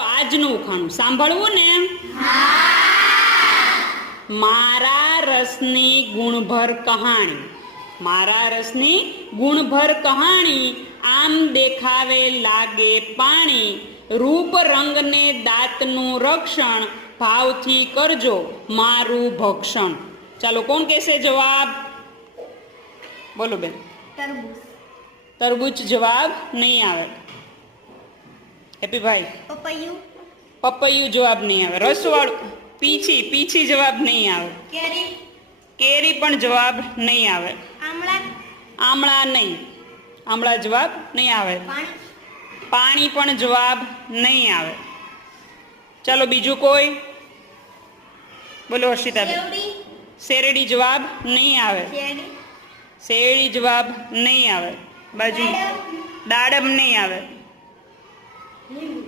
આજનું ખાનું સાંભળવું ને? મારા રસની ગુણભર કહાણી. મારા રસની ગુણભર કહાણી, આમ દેખાવે લાગે પાણી. રૂપ રંગને દાંતનું રક્ષણ, ભાવથી કરજો મારું ભક્ષણ. ચાલો, કોણ કહેશે જવાબ? બોલો બેન. તરબૂચ. તરબૂચ જવાબ નહીં આવે. હેપીભાઈ. પપૈયું. પપૈયું જવાબ નહીં આવે. રસવાળું. પીછી જવાબ નહીં આવે. કેરી. કેરી પણ જવાબ નહીં આવે. આમળા. આમળા નહીં. આમળા જવાબ નહીં આવે. પાણી. પાણી પણ જવાબ નહીં આવે. ચાલો, બીજું કોઈ? બોલો હર્ષિતાબેન. શેરડી. શેરડી જવાબ નહીં આવે. શેરડી. શેરડી જવાબ નહીં આવે. બાજુ દાડમ નહીં આવે. લીંબુ.